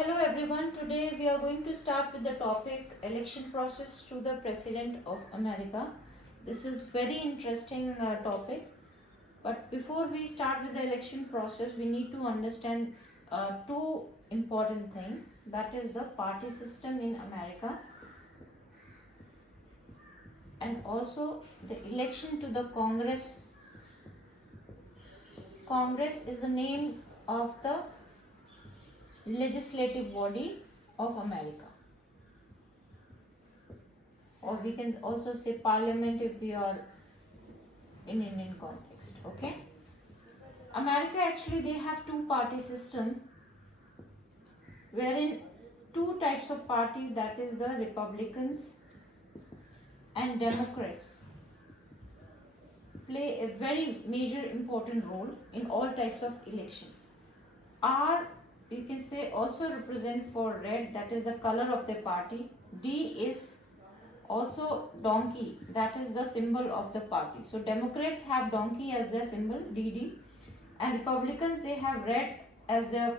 Hello everyone. Today we are going to start with the topic election process to the President of America. This is very interesting topic. But before we start with the election process, we need to understand two important things. That is the party system in America and also the election to the Congress. Congress is the name of the legislative body of America, or we can also say parliament if we are in Indian context. Okay, America actually they have two party system wherein two types of party, that is the Republicans and Democrats, play a very major important role in all types of election. R, you can say, also represent for red, that is the color of the party. D is also donkey, that is the symbol of the party. So Democrats have donkey as their symbol, DD, and Republicans they have red as their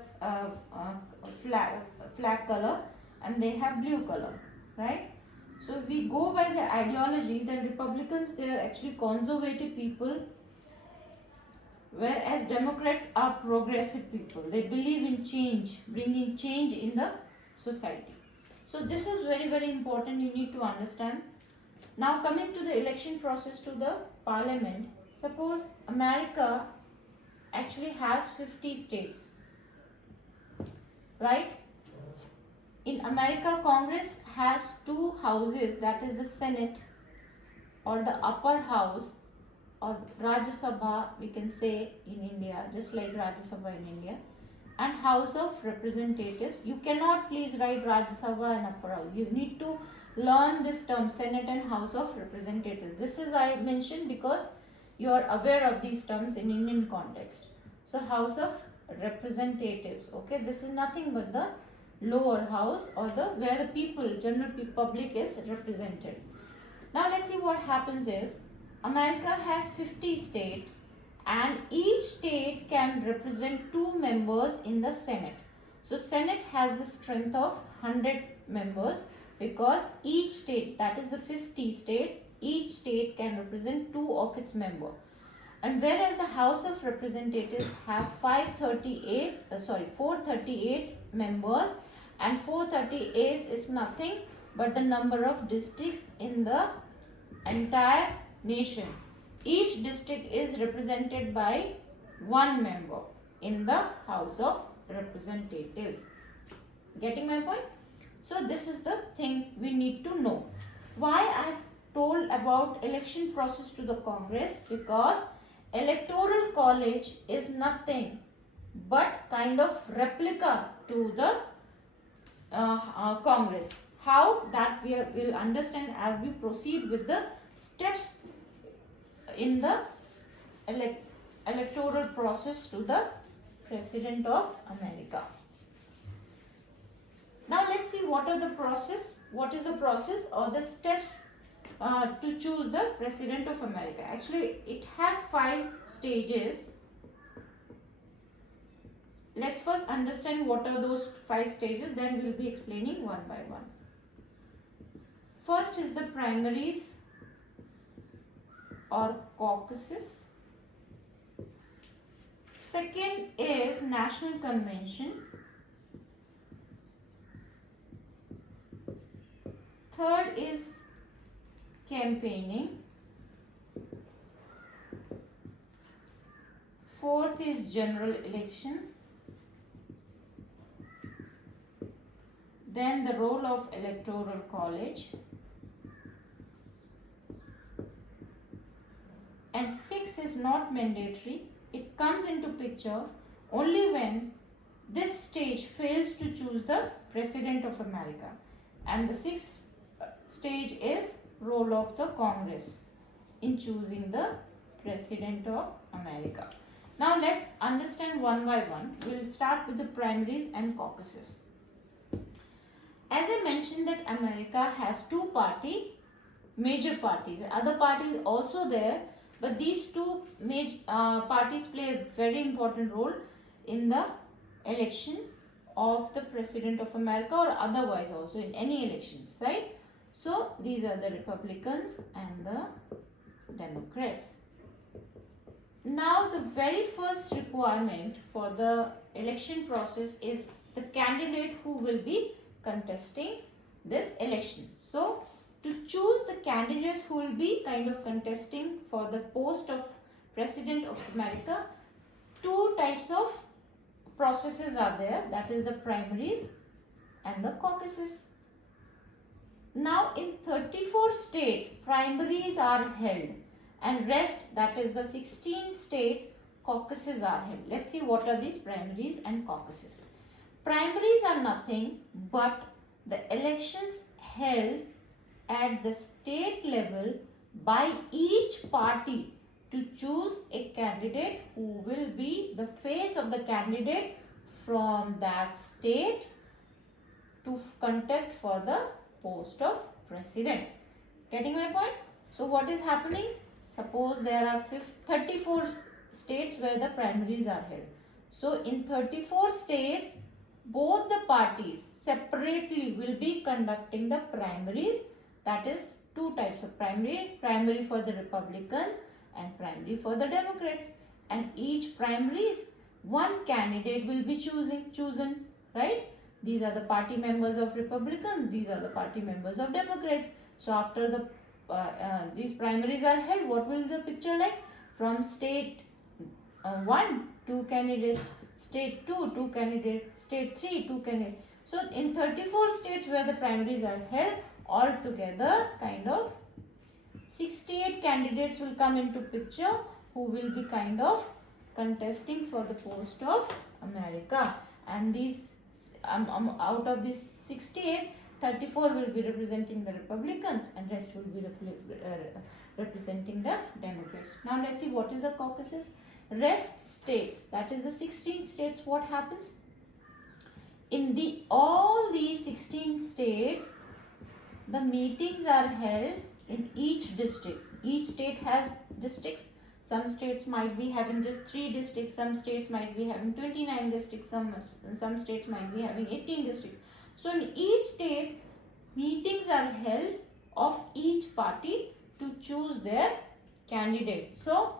flag color, and they have blue color, right? So if we go by the ideology, then Republicans they are actually conservative people, whereas Democrats are progressive people. They believe in change, bringing change in the society. So this is very, very important, you need to understand. Now coming to the election process to the parliament, suppose America actually has 50 states, right? In America, Congress has two houses, that is the Senate or the upper house, or Rajya Sabha we can say in India, just like Rajya Sabha in India, and House of Representatives. You cannot please write Rajya Sabha and upper house. You need to learn this term, Senate and House of Representatives. This is I mentioned because you are aware of these terms in Indian context. So House of Representatives, okay, this is nothing but the lower house, or the where the people, general public is represented. Now let's see what happens is, America has 50 states and each state can represent 2 members in the Senate. So Senate has the strength of 100 members because each state, that is the 50 states, each state can represent 2 of its members. And whereas the House of Representatives have 438 members, and 438 is nothing but the number of districts in the entire nation. Each district is represented by 1 member in the House of Representatives. Getting my point? So this is the thing we need to know. Why I have told about election process to the Congress? Because electoral college is nothing but kind of replica to the Congress. How? That we will understand as we proceed with the steps in the electoral process to the President of America. Now let's see what is the process or the steps to choose the President of America. Actually it has 5 stages. Let's first understand what are those 5 stages, then we will be explaining one by one. First is the primaries or caucuses. Second is National Convention. Third is campaigning. Fourth is general election. Then the role of electoral college. And 6 is not mandatory. It comes into picture only when this stage fails to choose the President of America. And the 6th stage is role of the Congress in choosing the President of America. Now let's understand one by one. We will start with the primaries and caucuses. As I mentioned that America has 2 major parties. Other parties also there, but these 2 major parties play a very important role in the election of the President of America or otherwise also in any elections, right? So these are the Republicans and the Democrats. Now the very first requirement for the election process is the candidate who will be contesting this election. So to choose the candidates who will be kind of contesting for the post of President of America, two types of processes are there, that is the primaries and the caucuses. Now in 34 states primaries are held and rest, that is the 16 states, caucuses are held. Let's see what are these primaries and caucuses. Primaries are nothing but the elections held at the state level by each party to choose a candidate who will be the face of the candidate from that state to contest for the post of president. Getting my point? So what is happening? Suppose there are 34 states where the primaries are held. So in 34 states, both the parties separately will be conducting the primaries. That is two types of primary for the Republicans and primary for the Democrats. And each primaries, one candidate will be chosen, right? These are the party members of Republicans, these are the party members of Democrats. So after the these primaries are held, what will the picture like? From state 1, 2 candidates, state 2, 2 candidates, state 3, 2 candidates. So in 34 states where the primaries are held, altogether kind of 68 candidates will come into picture who will be kind of contesting for the post of America. And these out of these 68, 34 will be representing the Republicans and rest will be representing the Democrats. Now let's see what is the caucuses. Rest states, that is the 16 states, what happens? In all these 16 states, the meetings are held in each district. Each state has districts. Some states might be having just 3 districts, some states might be having 29 districts, some states might be having 18 districts. So in each state, meetings are held of each party to choose their candidate. So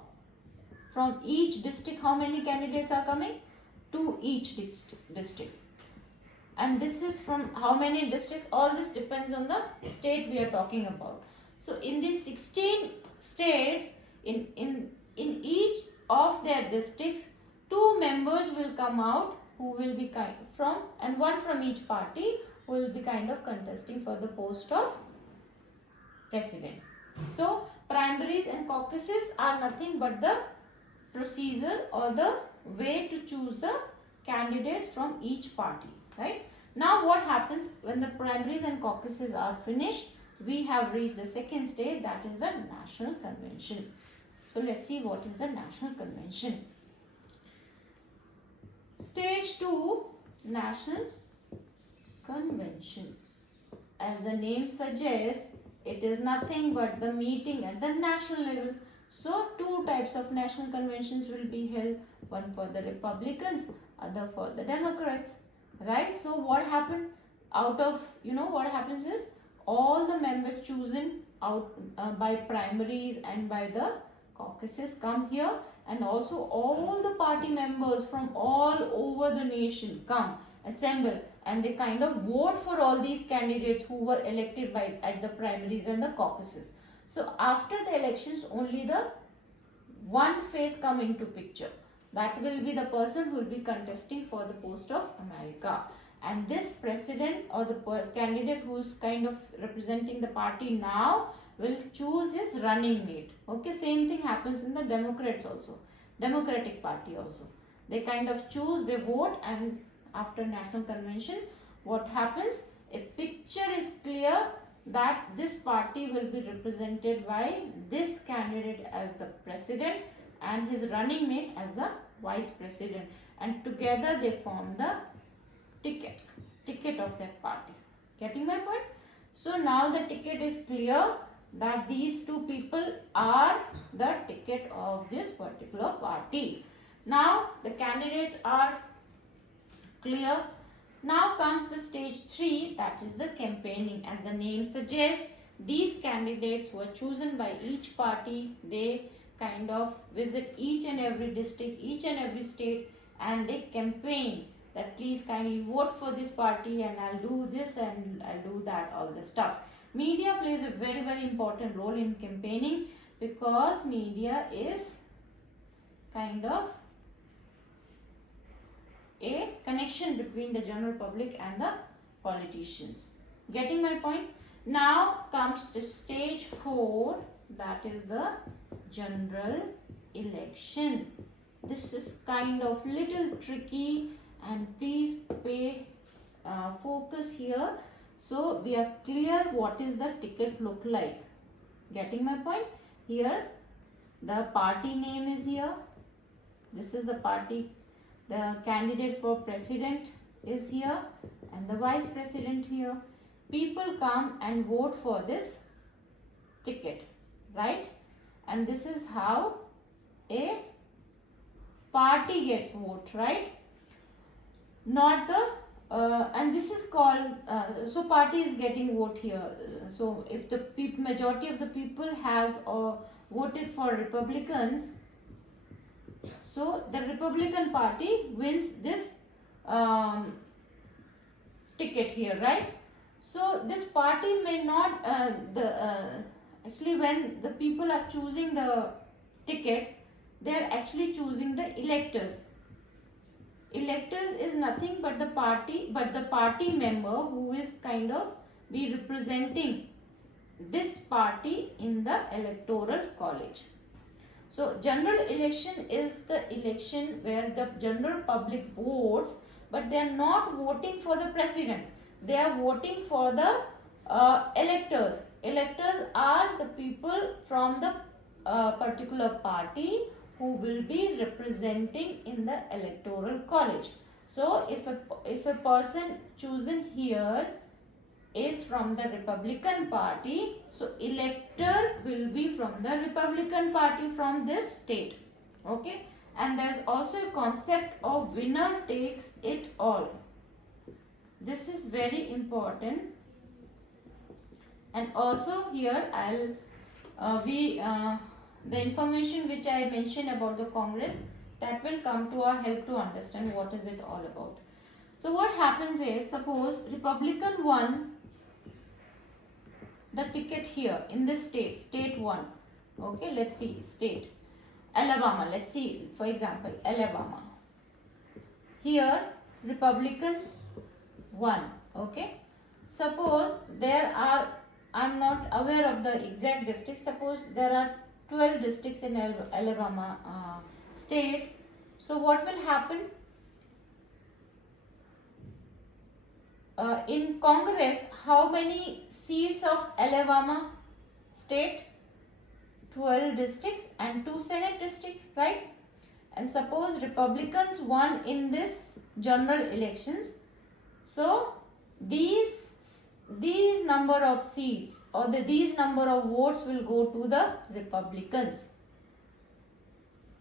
from each district, how many candidates are coming? To each districts. And this is from how many districts? All this depends on the state we are talking about. So in these 16 states, in each of their districts, 2 members will come out who will be and one from each party who will be kind of contesting for the post of president. So primaries and caucuses are nothing but the procedure or the way to choose the candidates from each party, right? Now what happens when the primaries and caucuses are finished? We have reached the second stage, that is the National Convention. So let's see what is the National Convention. Stage 2, National Convention. As the name suggests, it is nothing but the meeting at the national level. So 2 types of national conventions will be held, one for the Republicans, other for the Democrats, right? So what happened what happens is all the members chosen out by primaries and by the caucuses come here, and also all the party members from all over the nation come, assemble, and they kind of vote for all these candidates who were elected at the primaries and the caucuses. So after the elections, only the one face come into picture. That will be the person who will be contesting for the post of America. And this president or the candidate who is kind of representing the party now will choose his running mate. Okay, same thing happens in the Democrats also. Democratic Party also. They kind of choose, they vote, and after National Convention, what happens? A picture is clear that this party will be represented by this candidate as the president and his running mate as the vice president, and together they form the ticket of that party. Getting my point? So now the ticket is clear that these 2 people are the ticket of this particular party. Now the candidates are clear. Now comes the stage 3, that is the campaigning. As the name suggests, these candidates were chosen by each party. They kind of visit each and every district, each and every state, and they campaign that please kindly vote for this party and I'll do this and I'll do that, all the stuff. Media plays a very, very important role in campaigning because media is kind of a connection between the general public and the politicians. Getting my point? Now comes the stage 4, that is the general election. This is kind of little tricky and please pay focus here. So we are clear what is the ticket look like. Getting my point? Here the party name is here. This is the party. The candidate for president is here and the vice president here. People come and vote for this ticket, right? And this is how a party gets vote, right? Not the and this is called so party is getting vote here. So if the majority of the people has voted for Republicans, so the Republican Party wins this ticket here, right? So this party may not actually when the people are choosing the ticket, they are actually choosing the electors. Electors is nothing but the party member who is kind of be representing this party in the electoral college. So general election is the election where the general public votes, but they are not voting for the president. They are voting for the electors. Electors are the people from the particular party who will be representing in the electoral college. So if a person chosen here is from the Republican Party, so elector will be from the Republican Party from this state. Okay, and there's also a concept of winner takes it all. This is very important. And also here the information which I mentioned about the Congress, that will come to our help to understand what is it all about. So what happens is, suppose Republican won the ticket here in this state 1. Okay, let's see, state Alabama. Let's see, for example, Alabama. Here Republicans won. Okay, suppose there are, I'm not aware of the exact districts, suppose there are 12 districts in Alabama state. So what will happen? In Congress, how many seats of Alabama state? 12 districts and 2 Senate districts, right? And suppose Republicans won in this general elections. So these number of seats or these number of votes will go to the Republicans.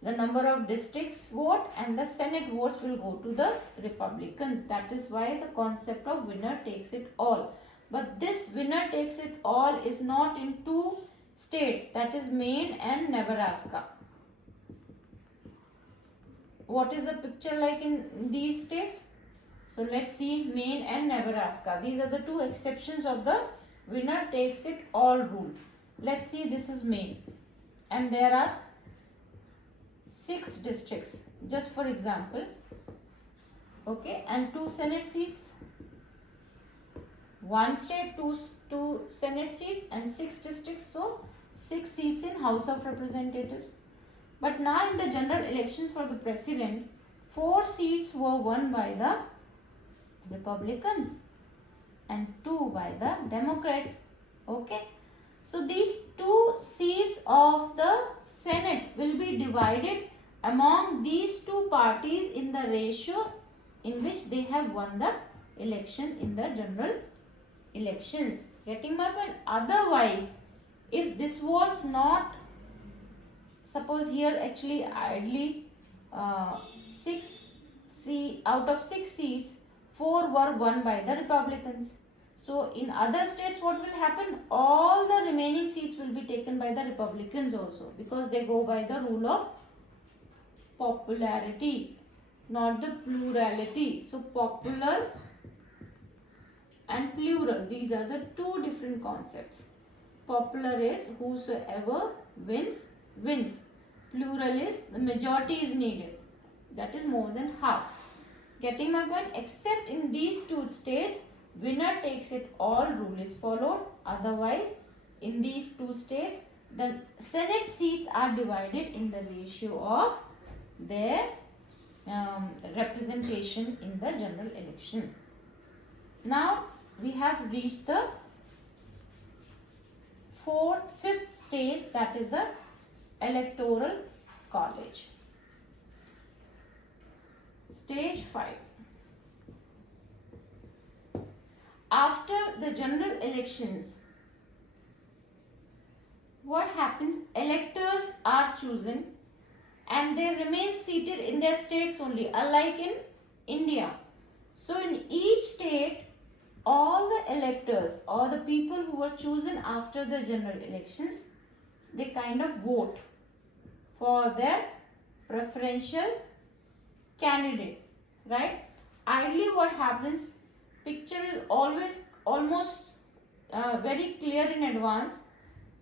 The number of districts vote and the Senate votes will go to the Republicans. That is why the concept of winner takes it all. But this winner takes it all is not in 2 states, that is Maine and Nebraska. What is the picture like in these states? So let's see Maine and Nebraska. These are the 2 exceptions of the winner takes it all rule. Let's see, this is Maine and there are 6 districts just for example. Okay, and 2 Senate seats. 1 state, 2 Senate seats and 6 districts. So 6 seats in House of Representatives. But now in the general elections for the president, 4 seats were won by the Republicans and 2 by the Democrats. Okay, so these 2 seats of the Senate will be divided among these 2 parties in the ratio in which they have won the election in the general elections. Getting my point? Otherwise, if this was not, suppose here actually idly 6 out of 6 seats, 4 were won by the Republicans. So in other states what will happen? All the remaining seats will be taken by the Republicans also, because they go by the rule of popularity, not the plurality. So popular and plural, these are the two different concepts. Popular is whosoever wins, wins. Plural is the majority is needed, that is more than half. Getting my point? Except in these two states, winner takes it all rule is followed. Otherwise, in these two states, the Senate seats are divided in the ratio of their representation in the general election. Now, we have reached the fifth stage, that is the electoral college. Stage 5. After the general elections, what happens? Electors are chosen and they remain seated in their states only, unlike in India. So in each state, all the electors or the people who were chosen after the general elections, they kind of vote for their preferential candidate, right? Ideally what happens, picture is almost very clear in advance,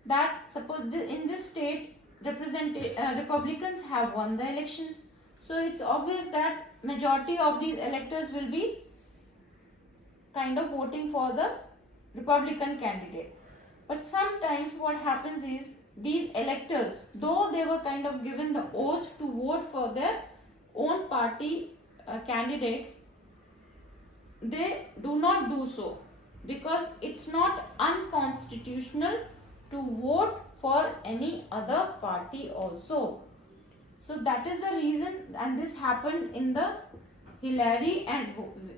that suppose in this state Republicans have won the elections, so it's obvious that majority of these electors will be kind of voting for the Republican candidate. But sometimes what happens is, these electors, though they were kind of given the oath to vote for their own party candidate, they do not do so, because it's not unconstitutional to vote for any other party also. So that is the reason, and this happened in the Hillary and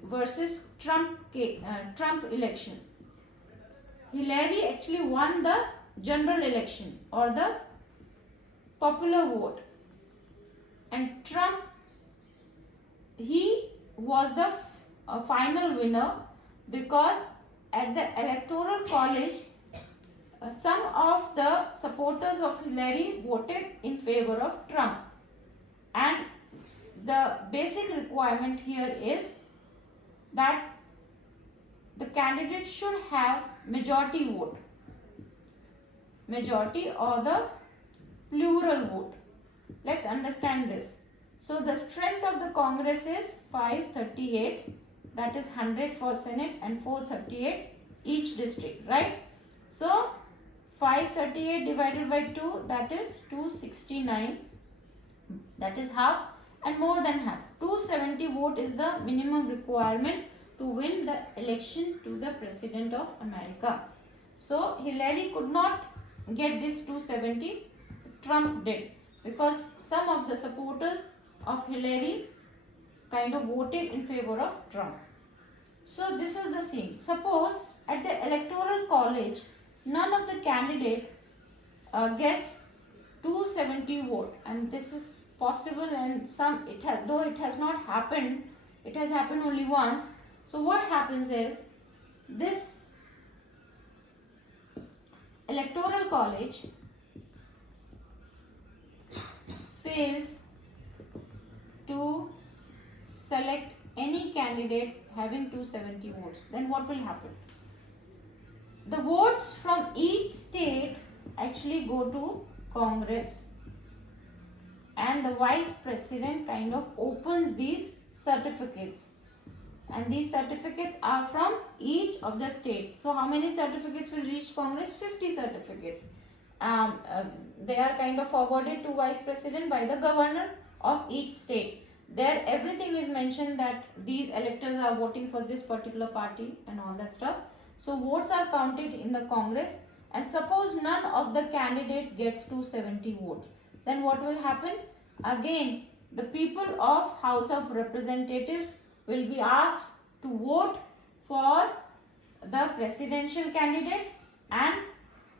versus Trump election. Hillary actually won the general election or the popular vote, and Trump, he was the final winner, because at the electoral college some of the supporters of Hillary voted in favor of Trump, and the basic requirement here is that the candidate should have majority vote, majority or the plural vote. Let's understand this. So the strength of the Congress is 538, that is 100 for Senate and 438 each district, right? So 538 divided by 2, that is 269, that is half, and more than half. 270 vote is the minimum requirement to win the election to the President of America. So Hillary could not get this 270, Trump did, because some of the supporters of Hillary kind of voted in favor of Trump. So this is the scene. Suppose at the electoral college, none of the candidate gets 270 vote, and this is possible, and though it has not happened, it has happened only once. So what happens is, this electoral college fails to select any candidate having 270 votes. Then what will happen? The votes from each state actually go to Congress, and the Vice President kind of opens these certificates, and these certificates are from each of the states. So how many certificates will reach Congress? 50 certificates. They are kind of forwarded to Vice President by the governor of each state. There everything is mentioned that these electors are voting for this particular party and all that stuff. So votes are counted in the Congress, and suppose none of the candidate gets 270 votes, then what will happen? Again, the people of House of Representatives will be asked to vote for the presidential candidate, and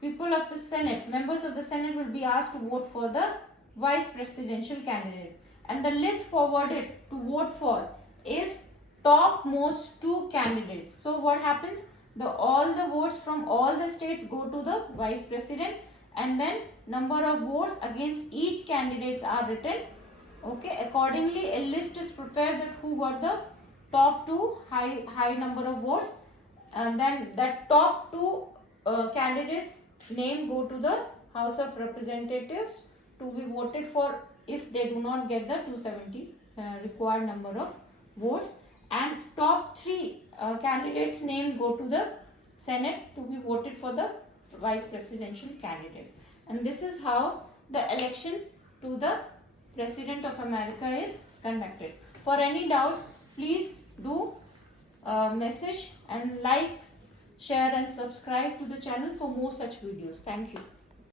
people of the Senate, members of the Senate, will be asked to vote for the vice presidential candidate. And the list forwarded to vote for is topmost 2 candidates. So what happens? All the votes from all the states go to the vice president, and then number of votes against each candidates are written. Okay, accordingly a list is prepared that who got the top 2 high number of votes, and then that top 2 candidates name go to the House of Representatives to be voted for if they do not get the 270 required number of votes, and top 3 candidates name go to the Senate to be voted for the vice presidential candidate. And this is how the election to the President of America is conducted. For any doubts, please do message and like, share and subscribe to the channel for more such videos. Thank you.